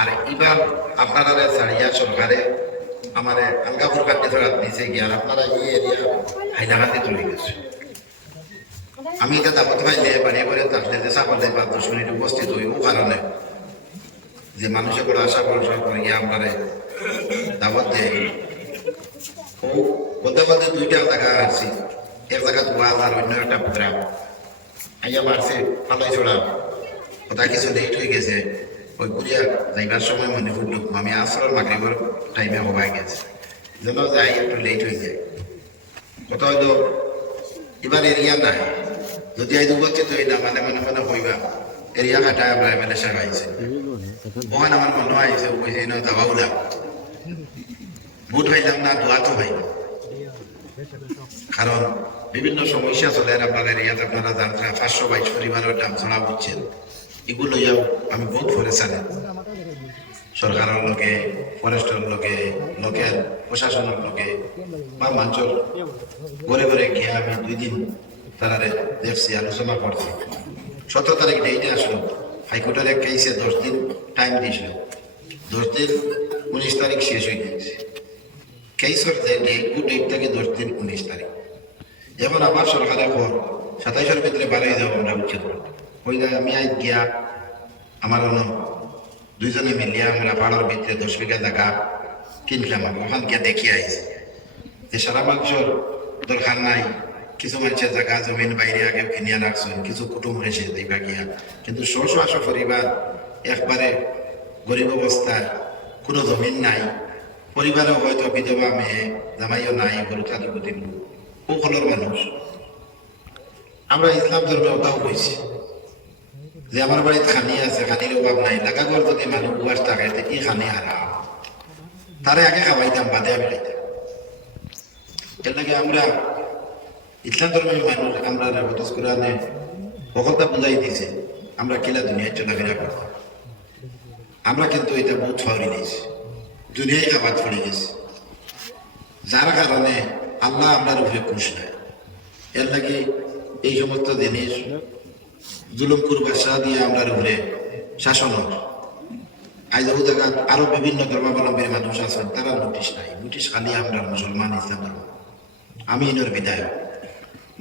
আর এবার আপনারা ছাড়িয়া সরকারে আমার আলগাপুর কাটতে ফেরাত দিছে কি আর আপনারা এই এরিয়া হাইলাকান্দি তুলে গেছে। আমি এটা দাবত পাইলে বাড়িয়ে করে থাকলে যে সাফালে 5-10 মিনিট উপস্থিত হই ও কারণে যে মানুষের করে আশা ভরসা করে গিয়ে আপনারা দাবত দেয় ও বলতে বলতে 2টা জায়গা আসছি। এক জায়গা ওয়াজ আর অন্য একটা প্রোগ্রাম আইয়া মারছে ফালাই ছড়া কথা কিছু লেট হয়ে গেছে। ওই কুড়িয়া যাইবার সময় মনে পড়ল আমি আসর মাগরিবের টাইমে হবাই গেছে যেন যাই একটু লেট হয়ে যায়। কথা হয়তো এবার এরিয়া নাই যদি আই উপস্থিত হই না মানে মনে মনে হইবা এরিয়া কাটায় আমরা এমএলএ সাহেব আইছে ওখানে আমার মনে হয়েছে ওই যে দাওয়া উলাম ভোট পাইলাম না দোয়া তো পাই কারণ বিভিন্ন সমস্যা চলে আপনার এরিয়াতে আপনারা জানতে 522 পরিবারের দাম ছড়া বুঝছেন এগুলো আমি বহুত পরেশান সরকারের লোকে ফরেস্টের লোকে লোকের প্রশাসনের লোকে বা মানুষের ঘরে ঘরে গিয়ে আমি 2 দিন তারা দেখছি আলোচনা করছি। 17 তারিখ ডেটে আসলো হাইকোর্টের এক কেসে 10 দিন টাইম দিয়েছিল 10 দিন 19 তারিখ শেষ হয়ে গেছে কেসের ডেট থেকে 10 দিন 19 তারিখ যেমন আবার সরকারের পর 27-এর ভিতরে বাড়াই যাবো আমরা উচিত ওই আমি আজ গিয়া আমার অন্য 2 জনে মিলিয়ে আমরা পাড়ার ভিতরে 10 বিঘা জায়গা কিনলাম ওখান গিয়ে দেখিয়ে আইছি যে সারা মানুষের দরকার নাই কিছু মানুষের জায়গা জমিন বাইরে আগে কিনিয়া রাখছেন কিছু কুটুম হয়েছে দিবা গিয়া কিন্তু 100 পরিবার একবারে গরিব অবস্থায় কোনো জমিন নাই পরিবারে হয়তো বিধবা মেয়ে জামাইও নাই গরুতাধিপতি ও হলোর মানুষ। আমরা ইসলাম ধর্মে ওটাও কইছি যে আমার বাড়িতে খানি আছে খানির অভাব নাই লাগাগর যদি মানুষ উপাস থাকে এই খানি হারা তারে আগে খাওয়াইতাম বাদে আমি খাইতাম। এর লাগে আমরা ইসলাম ধর্মের মানুষ আমরা হঠাৎ কোরআনে ভগবতা বুঝাই দিছে আমরা কিলা দুনিয়ায় চলাফেরা করতাম আমরা কিন্তু এটা বহুত ছড়ি দিয়েছি দুনিয়ায় খাবার ছড়ে গেছে যার কারণে আল্লাহ আমরার উপরে খুশ নয়। এর লাগে এই সমস্ত জিনিস জুলুম কুরবাসা দিয়ে আমরার উপরে শাসন আজ ও জায়গা আরো বিভিন্ন ধর্মাবলম্বীর মানুষ আছেন তারা নোটিশ নাই নোটিশ খালি আমরা মুসলমান ইসলাম ধর্ম আমি ইনোর বিধায়ক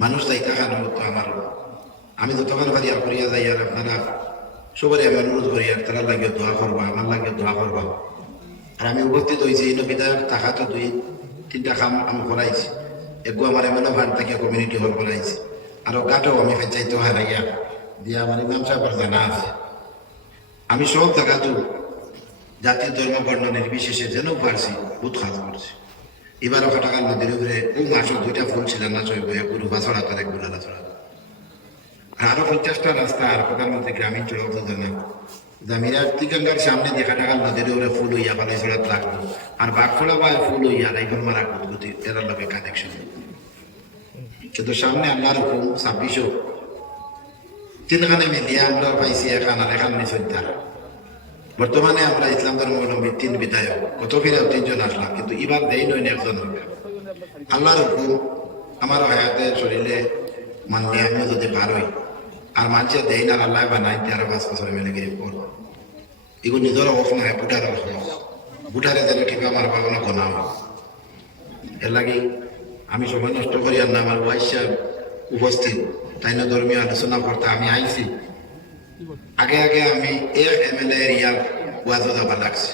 মানুষ যাই থাকার মতো আমার আমি যতবার বাড়ি আর করিয়া যাই আর আপনারা সবারই আমি অনুরোধ করি আর তারা লাগিয়ে দোয়া করবা আমার লাগিয়ে দোয়া করবা। আর আমি উপস্থিত হয়েছি ইনো বিধায়ক থাকা তো 2-3টা কাম আমি করাইছি একগু আমার এমএলএ ভাট থেকে কমিউনিটি হল করাইছি আরো গাটাও আমি পঞ্চায়েত হারাইয়া দিয়া আমার ইমাম সাহেবের জানা আছে আমি সব জায়গাতো জাতির ধর্ম বর্ণ নির্বিশেষে যেন পারছি বহুত কাজ করছি। এবার 1 টাকার নদীর উপরে ও মাসের 2টা ফুল ছিল না চলবে গরু বাছড়া করে গুলারা ছড়া আরো 50টা রাস্তা আর প্রধানমন্ত্রী গ্রামীণ সড়ক যোজনা জামিরার তিকাঙ্গার সামনে দেখা টাকার নদীর উপরে ফুল হইয়া পালাই ছড়া রাখবো আর বাঘফোড়া বা ফুল হইয়া রাইফল মারা গতি এর লগে কানেকশন কিন্তু সামনে আল্লাহর হুকুম 26 3খানে মিলিয়ে আমরা পাইছি এখান আর এখান নিচে বর্তমানে আমরা ইসলাম ধর্মাবলম্বী 3 বিধায়ক কত ফিরে 3 জন আসলাম কিন্তু এবার দেই নয় একজন হবে আল্লাহর হুকুম আমার হায়াতে শরীরে মানলে আমিও যদি বার হই আর মানুষের দেই না আল্লাহ বা 9-13 বছর মিলে গিয়ে করবো এগুলো নিজের অফ না বুটারের বুটারে যেন ঠিক আমার বাগানো গোনা হয়। এর লাগে আমি সময় নষ্ট করি আর না আমার ওয়াইস উপস্থিত তাই না ধর্মীয় আলোচনা করতে আমি আইছি আগে আগে আমি এমএলএ এরিয়ার ওয়াজও যাবা লাগছে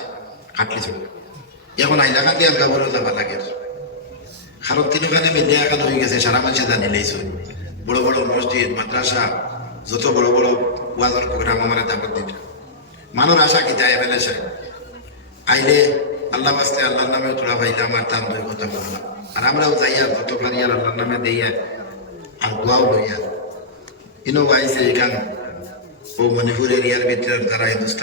কাটলি ছিল এখন হাইলাকান্দি আলগাপুরও যাবা লাগে কারণ 3খানে মিলিয়ে এখন হয়ে গেছে সারা মানুষে জানিলেই চল বড় বড় মসজিদ মাদ্রাসা যত বড় বড় ওয়াজের প্রোগ্রাম আমার দাবত দিতে মানুষ আশা কি যায় এমএলএ সাহেব আইলে আল্লাহ বাস্তে আল্লাহর নামে তোরা ভাইলে আমার দাম 2 কথা বললাম আর আমরাও যাই আর যত পারি আর আল্লাহর নামে দেইয়া আর দোয়াও লইয়া ইনো আইসে এখান ও মণিপুর এরিয়ার ভিতরে যারা হিন্দুস্তান